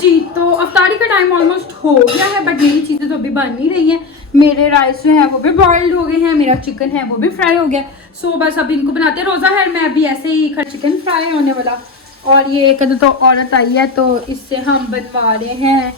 जी, तो अफ्तारी का time almost हो गया है, बट मेरी चीज़ें तो अभी बन नहीं रही हैं। मेरे राइस जो है वो भी बॉइल्ड हो गए हैं, मेरा चिकन है वो भी फ्राई हो गया। सो बस अब इनको बनाते हैं। रोज़ा है, मैं अभी ऐसे ही चिकन फ्राई होने वाला। और ये एक तो औरत आई है, तो इससे हम बनवा रहे हैं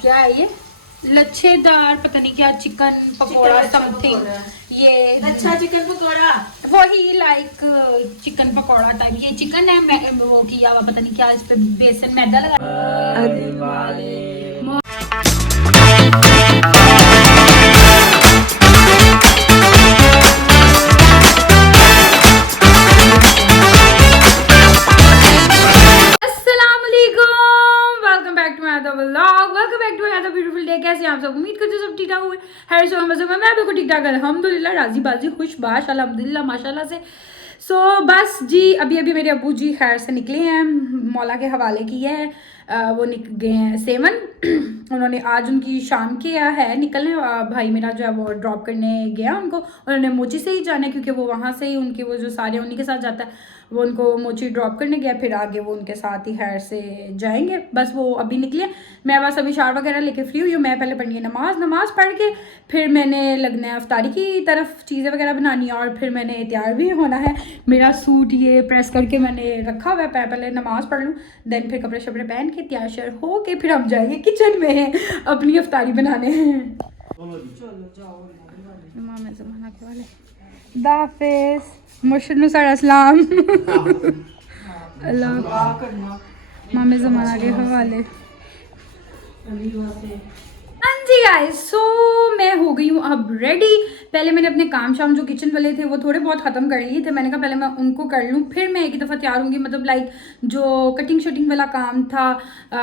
क्या है ये, लच्छेदार पता नहीं क्या, चिकन पकौड़ा समथिंग। ये अच्छा चिकन पकौड़ा, वही लाइक चिकन पकौड़ा टाइप। ये चिकन है, मैं वो किया हुआ पता नहीं क्या, इस पे बेसन मैदा लगा। Welcome back to my vlog, welcome back to another beautiful day. कैसे हैं आप सब? उम्मीद करते हैं सब ठीक ठाक हुए। हर सो मजे में मैं बिल्कुल ठीक ठाक अल्हम्दुलिल्लाह, राजी बाजी खुश बाश अल्हम्दुलिल्लाह माशाल्लाह से। सो बस जी, अभी मेरे अब्बू जी खैर से निकले हैं, मौला के हवाले की है। वो निकल गए हैं सेवन। उन्होंने आज उनकी शाम किया है निकलने। भाई मेरा जो है वो ड्रॉप करने गया उनको। उन्होंने मोची से ही जाना है, क्योंकि वो वहाँ से ही उनके वो जो सारे उन्हीं के साथ जाता है, वो उनको मोची ड्रॉप करने गया। फिर आगे वो उनके साथ ही खैर से जाएंगे। बस वो अभी निकले। मैं बस अभी शावर वगैरह लेके फ्री हुई हूँ। मैं पहले पढ़नी है नमाज पढ़ के फिर मैंने लगना है अफ्तारी की तरफ चीज़ें वगैरह बनानी है, और फिर मैंने तैयार भी होना है। मेरा सूट ये प्रेस करके मैंने रखा हुआ है, पहले नमाज पढ़ लूँ, देन फिर कपड़े शपड़े पहन के तैयार श्यार हो के फिर हम जाएंगे किचन में अपनी अफ्तारी बनाने। दाफिज मुशनु सर अस्सलाम अल्लाह मामे ज़माना के हवाले। हाँ जी गाइस, सो मैं हो गई हूँ अब रेडी। पहले मैंने अपने काम शाम जो किचन वाले थे वो थोड़े बहुत ख़त्म कर लिए थे। मैंने कहा पहले मैं उनको कर लूँ, फिर मैं एक ही दफ़ा तैयार होंगी। मतलब लाइक जो कटिंग शटिंग वाला काम था,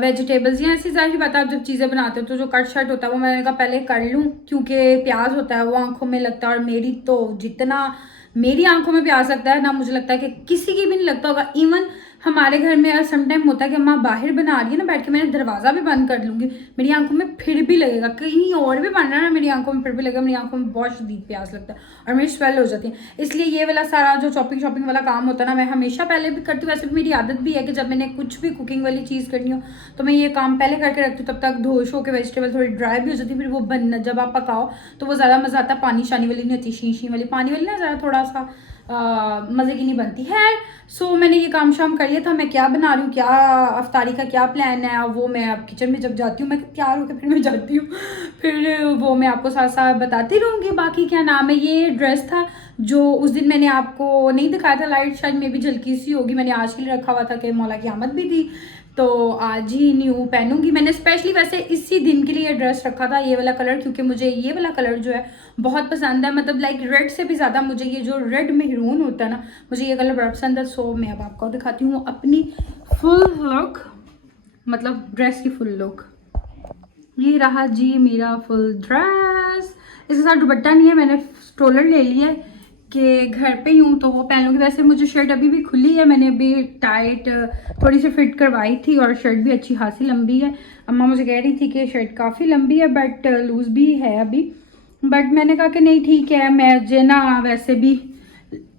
वेजिटेबल्स या ऐसी सारी बात, आप जब चीज़ें बनाते हो तो जो कट शट होता है वो मैंने कहा पहले कर लूँ, क्योंकि प्याज होता है वो आँखों में लगता है। और मेरी तो जितना मेरी आंखों में प्यास लगता है ना, मुझे लगता है कि किसी की भी नहीं लगता होगा। इवन हमारे घर में समटाइम होता है कि अम्मा बाहर बना रही है ना बैठ के, मैंने दरवाज़ा भी बंद कर लूँगी, मेरी आंखों में फिर भी लगेगा। कहीं और भी बन रहा है ना, मेरी आंखों में फिर भी लगेगा। मेरी आंखों में बहुत शदीद प्यास लगता है और मेरी स्वेल हो जाती है। इसलिए ये वाला सारा जो चॉपिंग शॉपिंग वाला काम होता है ना, मैं हमेशा पहले भी करती हूँ। वैसे भी मेरी आदत भी है कि जब मैंने कुछ भी कुकिंग वाली चीज़ करनी हो तो मैं ये काम पहले करके रखती हूँ, तब तक धो शो के वेजिटेबल थोड़ी ड्राई भी हो जाती है। फिर वो बन जब आप पकाओ तो वो ज़्यादा मज़ा आता है। पानी शानी वाली नहीं होती, शी वाली पानी वाली ना ज़्यादा थोड़ा सा मज़े की नहीं बनती है। सो मैंने ये काम शाम कर लिया था। मैं क्या बना रही हूँ, क्या अफ्तारी का क्या प्लान है, वो मैं अब किचन में जब जाती हूँ, मैं तैयार होकर फिर मैं जाती हूँ, फिर वो मैं आपको साथ साथ बताती रहूँगी। बाकी क्या नाम है, ये ड्रेस था जो उस दिन मैंने आपको नहीं दिखाया था, लाइट शायद में भी झलकी सी होगी, मैंने आज के लिए रखा हुआ था कि मौला की आमद भी थी तो आज ही न्यू पहनूंगी। मैंने स्पेशली वैसे इसी दिन के लिए ड्रेस रखा था, ये वाला कलर, क्योंकि मुझे ये वाला कलर जो है बहुत पसंद है। मतलब लाइक रेड से भी ज़्यादा मुझे ये जो रेड मेहरून होता है ना, मुझे ये कलर बड़ा पसंद है। सो मैं अब आपको दिखाती हूँ अपनी फुल लुक, मतलब ड्रेस की फुल लुक। ये रहा जी मेरा फुल ड्रेस। इसके साथ दुपट्टा नहीं है, मैंने स्ट्रोलर ले लिया है कि घर पे ही हूँ तो वो पहन लूँगी। वैसे मुझे शर्ट अभी भी खुली है, मैंने अभी टाइट थोड़ी सी फिट करवाई थी, और शर्ट भी अच्छी खासी लंबी है। अम्मा मुझे कह रही थी कि शर्ट काफ़ी लंबी है बट लूज़ भी है अभी, बट मैंने कहा कि नहीं ठीक है। मुझे ना वैसे भी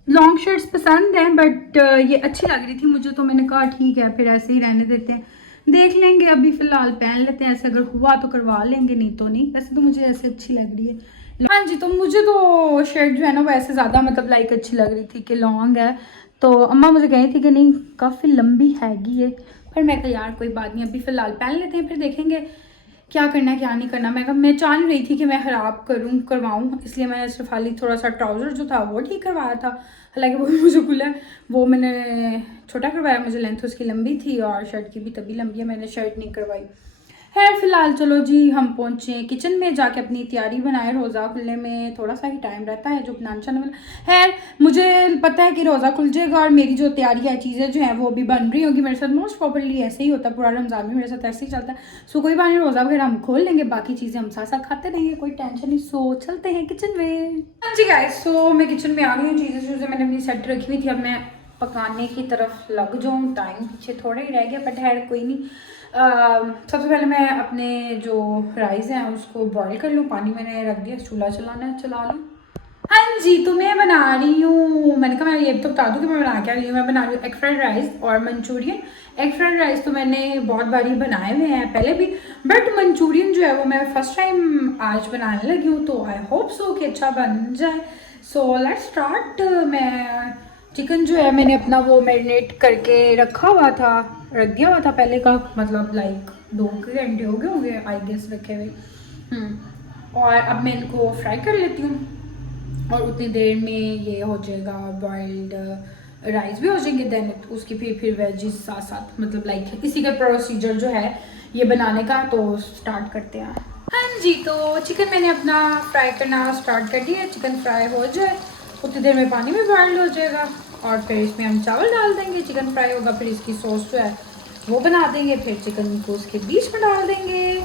लॉन्ग शर्ट्स पसंद हैं, बट ये अच्छी लग रही थी मुझे, तो मैंने कहा ठीक है फिर ऐसे ही रहने देते हैं, देख लेंगे। अभी फ़िलहाल पहन लेते हैं, ऐसे अगर हुआ तो करवा लेंगे, नहीं तो नहीं। वैसे तो मुझे ऐसे अच्छी लग रही है। हाँ जी, तो मुझे तो शर्ट जो है ना वो ऐसे ज़्यादा मतलब लाइक अच्छी लग रही थी कि लॉन्ग है, तो अम्मा मुझे कही थी कि नहीं काफ़ी लंबी हैगी है। फिर मैं कहा यार कोई बात नहीं, अभी फ़िलहाल पहन लेते हैं, फिर देखेंगे क्या करना है क्या नहीं करना। मैं चाह नहीं रही थी कि मैं ख़राब करवाऊँ, इसलिए मैंने सिर्फ खाली थोड़ा सा ट्राउज़र जो था वो ठीक करवाया था। हालांकि वो भी मुझे खुला है, वो मैंने छोटा करवाया, मुझे लेंथ उसकी लंबी थी और शर्ट की भी तभी लंबी है, मैंने शर्ट नहीं करवाई। खैर फिलहाल चलो जी हम पहुँचे किचन में, जाके अपनी तैयारी बनाए। रोज़ा खुलने में थोड़ा सा ही टाइम रहता है, जो बनाना चाहने वाला। खैर मुझे पता है कि रोज़ा खुल जाएगा और मेरी जो तैयारी है चीज़ें जो हैं वो भी बन रही होगी। मेरे साथ मोस्ट प्रॉपर्ली ऐसे ही होता है, पूरा रमज़ान में मेरे साथ ऐसे ही चलता है। सो कोई बात नहीं, रोज़ा वगैरह हम खोल लेंगे, बाकी चीज़ें हम साथ साथ खाते रहेंगे, कोई टेंशन नहीं। सो चलते हैं किचन में। हाँ जी गाइस, सो मैं किचन में आ गई हूँ। चीज़ें मैंने अपनी सेट रखी हुई थी, अब मैं पकाने की तरफ लग जाऊँ। टाइम पीछे थोड़ा ही रह गया, बट खैर कोई नहीं। सबसे पहले मैं अपने जो राइस हैं उसको बॉईल कर लूँ। पानी मैंने रख दिया, चूल्हा चला लूँ। हाँ जी, तो मैं बना रही हूँ, मैंने कहा मैं ये तो बता दूँ कि मैं बना क्या रही हूँ। मैं बना रही हूँ एग फ्राइड राइस और मंचूरियन। एग फ्राइड राइस तो मैंने बहुत बारी बनाए हुए हैं पहले भी, बट मंचूरियन जो है वो मैं फर्स्ट टाइम आज बनाने लगी हूँ, तो आई होप सो कि अच्छा बन जाए। So let's start. मैं चिकन जो है मैंने अपना वो मैरिनेट करके रखा हुआ था, रख दिया हुआ था पहले का, मतलब लाइक 2 घंटे हो गए होंगे आई गेस रखे हुए। और अब मैं इनको फ्राई कर लेती हूँ और उतनी देर में ये हो जाएगा, बॉइल्ड राइस भी हो जाएंगे, देन उसकी फिर वेजिस साथ साथ, मतलब लाइक इसी का प्रोसीजर जो है ये बनाने का। तो स्टार्ट करते हैं। हाँ जी, तो चिकन मैंने अपना फ्राई करना स्टार्ट कर दिया। चिकन फ्राई हो जाए उतनी देर में पानी में बॉइल्ड हो जाएगा और फिर इसमें हम चावल डाल देंगे। चिकन फ्राई होगा, फिर इसकी सॉस जो है वो बना देंगे, फिर चिकन को उसके बीच में डाल देंगे।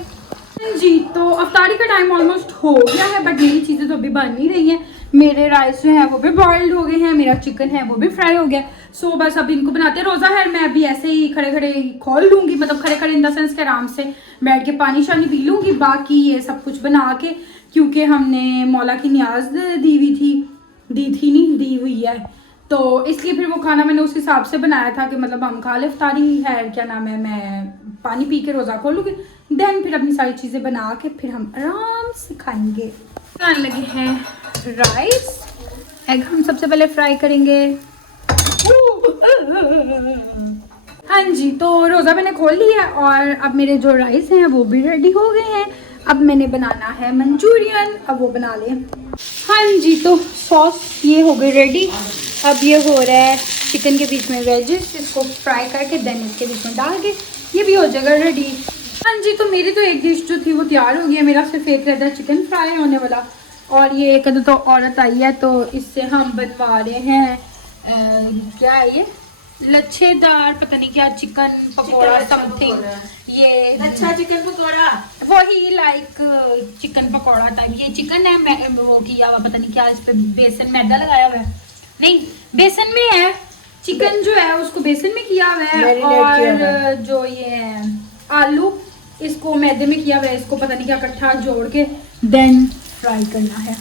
जी, तो अफ्तारी का टाइम ऑलमोस्ट हो गया है, बट मेरी चीज़ें तो अभी बन नहीं रही हैं। मेरे राइस जो है वो भी बॉइल्ड हो गए हैं, मेरा चिकन है वो भी फ्राई हो गया। सो बस अभी इनको बनाते हैं। रोज़ा है, मैं अभी ऐसे ही खड़े खड़े खोल लूँगी, मतलब खड़े खड़े इन द सेंस के आराम से बैठ के पानी शानी पी लूँगी, बाकी ये सब कुछ बना के, क्योंकि हमने मौला की न्याज दी हुई है, तो इसलिए फिर वो खाना मैंने उस हिसाब से बनाया था कि मतलब हम खा ले। इफ्तारी है, क्या नाम है, मैं पानी पी के रोज़ा खोलूँगी, देन फिर अपनी सारी चीज़ें बना के फिर हम आराम से खाएंगे। बनाने लगे हैं राइस। एग हम सबसे पहले फ्राई करेंगे। हाँ जी, तो रोज़ा मैंने खोल लिया और अब मेरे जो राइस हैं वो भी रेडी हो गए हैं। अब मैंने बनाना है मंचूरियन, अब वो बना लें। हाँ जी, तो सॉस ये हो गई रेडी। अब ये हो रहा है चिकन के बीच में वेजेस, इसको फ्राई करके देन इसके बीच में डाल के ये भी हो जाएगा रेडी। हाँ जी, तो मेरी तो एक डिश जो थी वो तैयार हो गई है। मेरा सिर्फ एक रहता है चिकन फ्राई होने वाला, और ये एक तो औरत आई है तो इससे हम बनवा रहे हैं क्या है ये, लच्छेदार पता नहीं क्या, चिकन पकौड़ा समथिंग, ये अच्छा चिकन पकौड़ा, वही लाइक चिकन पकौड़ा टाइप। ये चिकन है, मैं वो किया हुआ पता नहीं क्या, इस पे बेसन मैदा लगाया हुआ है, नहीं बेसन में है, चिकन जो है उसको बेसन में किया हुआ है, और जो ये है आलू इसको मैदे में किया हुआ है, इसको पता नहीं क्या इकट्ठा जोड़ के देन फ्राई करना है।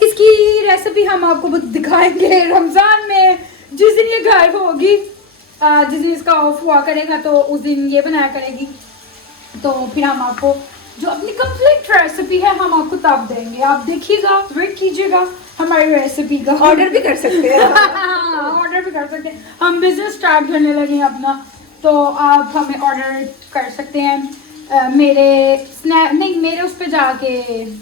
इसकी रेसिपी हम आपको दिखाएंगे रमज़ान में, जिस दिन ये गायब होगी, जिस दिन इसका ऑफ हुआ करेगा तो उस दिन ये बनाया करेगी, तो फिर हम आपको जो अपनी कंप्लीट रेसिपी है हम आपको तब देंगे। आप देखिएगा, वेट कीजिएगा हमारी रेसिपी का। ऑर्डर भी कर सकते हैं। ऑर्डर भी कर सकते हैं, हम बिजनेस स्टार्ट करने लगे हैं अपना, तो आप हमें ऑर्डर कर सकते हैं। मेरे स्नैप नहीं, मेरे उस पे जाके,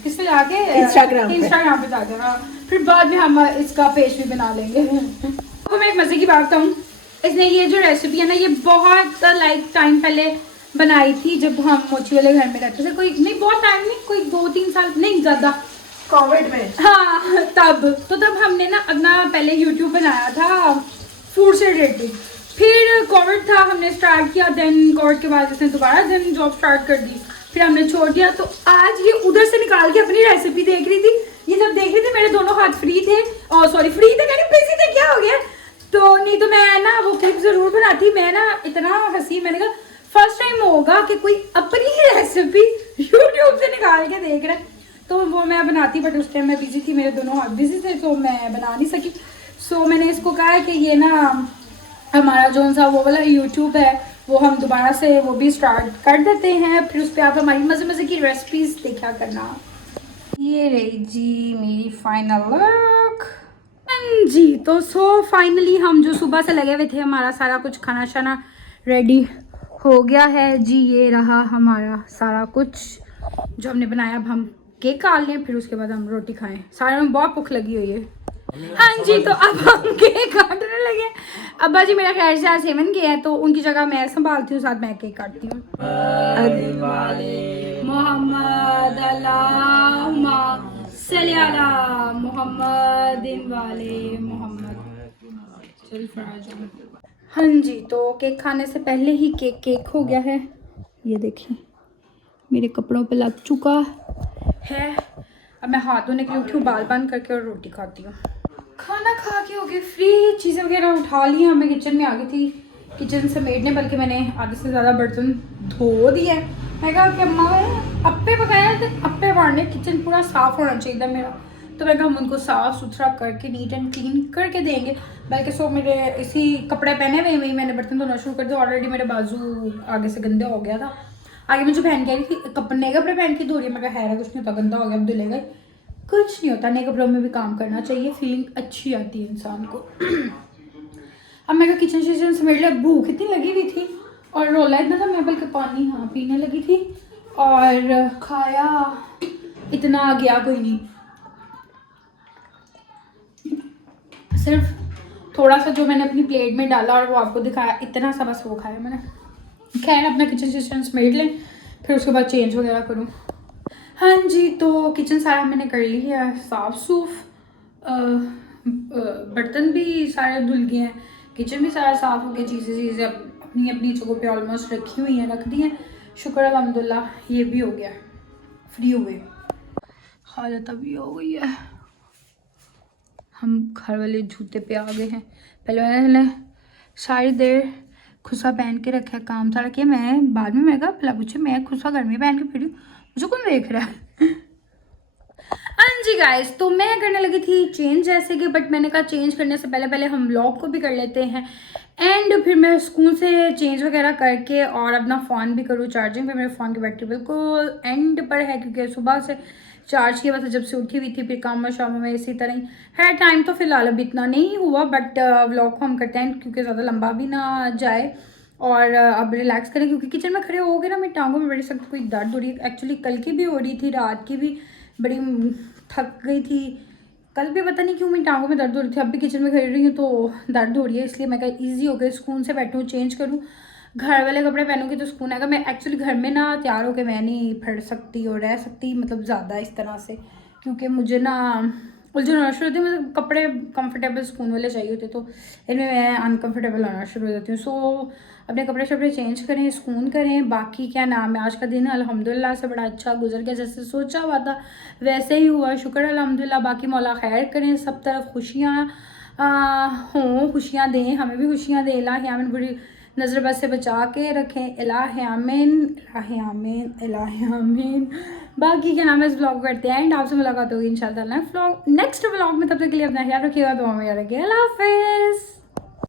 किस पे जाके, इंस्टाग्राम पे जाके, हाँ। फिर बाद में हम इसका पेज भी बना लेंगे। तो मैं एक मज़े की बात बताऊँ, इसने ये जो रेसिपी है ना, ये बहुत लाइक टाइम पहले बनाई थी जब हम मोची वाले घर में रहते थे। कोई नहीं, बहुत टाइम नहीं, कोई 2-3 साल नहीं ज़्यादा, कोविड में, हाँ तब हमने ना अपना पहले यूट्यूब बनाया था फूड से रिलेटेड, फिर कोविड था, हमने स्टार्ट किया, देन कोविड के बाद इसने दोबारा देन जॉब स्टार्ट कर दी, फिर हमने छोड़ दिया। तो आज ये उधर से निकाल के अपनी रेसिपी देख रही थी, ये जब देख रही थी मेरे दोनों हाथ फ्री थे, और सॉरी फ्री थे यानी बिजी थे, क्या हो गया, तो नहीं तो मैं ना वो क्लिप ज़रूर बनाती। मैं ना इतना हंसी, मैंने कहा फर्स्ट टाइम होगा कि कोई अपनी रेसिपी यूट्यूब से निकाल के देख रहा है, तो वो मैं बनाती, बट उस टाइम मैं बिजी थी, मेरे दोनों हाथ बिजी थे, तो मैं बना नहीं सकी। सो मैंने इसको कहा है कि ये ना हमारा जो सा वो वाला यूट्यूब है वो हम दोबारा से वो भी स्टार्ट कर देते हैं, फिर उस पर आप हमारी मज़े मज़े की रेसिपीज़ देखा करना। ये रही जी मेरी फाइनल लुक। जी, तो फाइनली हम जो सुबह से लगे हुए थे, हमारा सारा कुछ खाना शाना रेडी हो गया है जी। ये रहा हमारा सारा कुछ जो हमने बनाया। अब हम केक काट लें, फिर उसके बाद हम रोटी खाएं, सारे में बहुत भूख लगी हुई है। हाँ जी, तो अब हम केक काटने लगे। अब्बा जी मेरा खैर से आज सेवन के हैं, तो उनकी जगह मैं संभालती हूँ, साथ मैं केक काटती हूँ। मोहम्मद अल्लाहुम्मा सल्ली अला मुहम्मदिन वाले मोहम्मद। हाँ जी, तो केक खाने से पहले ही केक हो गया है, ये देखिए मेरे कपड़ों पे लग चुका है। अब मैं हाथ धोने के लिए उठी हूँ, बाल बांध करके, और रोटी खाती हूँ। खाना खा के हो गए फ्री, चीज़ें वगैरह उठा ली हैं, मैं किचन में आ गई थी, किचन से मेड ने, बल्कि मैंने आधे से ज़्यादा बर्तन धो दिए। मैं कहा कि अम्मा अप्पे पकाया थे, अप्पे वाड़ने, किचन पूरा साफ़ होना चाहिए था मेरा, तो मैं कहा हम उनको साफ़ सुथरा करके नीट एंड क्लीन करके देंगे। बल्कि सो मेरे इसी कपड़े पहने हुए वही मैंने बर्तन धोना शुरू कर दिया। ऑलरेडी मेरे बाजू आगे से गंदा हो गया था। आगे मुझे पहन के आई थी नए कपड़े पहन के धो रही है। मैं कहा है कुछ नहीं होता, गंदा हो गया अब धुलेगा, कुछ नहीं होता, नए कपड़ों में भी काम करना चाहिए, फीलिंग अच्छी आती है इंसान को। अब मैं कहा किचन शिचन समेट लिया, भूख इतनी लगी हुई थी और रोला इतना था, मैं बल्कि पानी हाँ पीने लगी थी और खाया इतना गया कोई नहीं, सिर्फ थोड़ा सा जो मैंने अपनी प्लेट में डाला और वो आपको दिखाया इतना सा बस वो खाया मैंने। खैर अपना किचन शिचन समेट लें फिर उसके बाद चेंज वगैरह करूँ। हाँ जी, तो किचन सारा मैंने कर ली है साफ़ सूफ, बर्तन भी सारे धुल गए हैं, किचन भी सारा साफ़ हो गया, चीज़ें अपनी अपनी जगह पे ऑलमोस्ट रखी हुई हैं, रख दी हैं, शुक्र अल्हम्दुलिल्लाह। ये भी हो गया, फ्री हुए, हालत अभी हो गई है। हम घर वाले जूते पे आ गए हैं। पहले मैंने सारी देर खुसा पहन के रखा, काम सारा किया, मैं बाद में मैं कहा भला पूछे मैं खुसा घर में पहन के फिर मुझे कौन देख रहा है। हाँ जी गाइस, तो मैं करने लगी थी चेंज जैसे कि, बट मैंने कहा चेंज करने से पहले हम व्लॉग को भी कर लेते हैं एंड फिर मैं स्कूल से चेंज वगैरह करके और अपना फ़ोन भी करूँ चार्जिंग पे। मेरे फ़ोन की बैटरी बिल्कुल एंड पर है क्योंकि सुबह से चार्ज किया था जब से उठी हुई थी, फिर काम शाम में इसी तरह ही है। टाइम तो फिलहाल अभी इतना नहीं हुआ बट व्लॉग को हम करते हैं क्योंकि ज़्यादा लंबा भी ना जाए और अब रिलैक्स करें क्योंकि किचन में खड़े हो गए ना मेरी टांगों में बड़ी सख्त कोई दर्द हो रही है। एक्चुअली कल की भी हो रही थी, रात की भी बड़ी थक गई थी, कल भी पता नहीं क्यों मेरी टांगों में दर्द हो रही थी। अब भी किचन में खड़ी रही हूँ तो दर्द हो रही है, इसलिए मैं कहा ईजी हो गई, सुकून से बैठूँ चेंज करूँ, घर वाले कपड़े पहनूँगी तो सुकून आएगा। मैं एक्चुअली घर में ना तैयार होकर मैं नहीं फट सकती और रह सकती मतलब ज़्यादा इस तरह से, क्योंकि मुझे ना उलझन होना शुरू होती है, मुझे कपड़े कंफर्टेबल सुकून वाले चाहिए होते तो इनमें मैं अनकंफर्टेबल होना शुरू हो जाती हूँ। सो अपने कपड़े शपड़े चेंज करें, सुकून करें। बाकी क्या नाम है, आज का दिन अल्हम्दुलिल्लाह से बड़ा अच्छा गुजर गया, जैसे सोचा हुआ था वैसे ही हुआ, शुक्र अल्हम्दुलिल्लाह। बाकी मौला खैर करें, सब तरफ खुशियाँ हों, खुशियाँ दें, हमें भी खुशियाँ दें। इलाही आमीन, बुरी नज़र बद से बचा के रखें, इलाही आमीन, इलाही आमीन, इलाही आमीन। बाकी क्या नाम है, इस ब्लॉग करते हैं एंड आपसे मुलाकात होगी इंशाल्लाह नेक्स्ट व्लॉग में। तब तक के लिए अपना ख्याल रखिएगा, दुआ में याद रखिएगा, अल्लाह हाफ़िज़।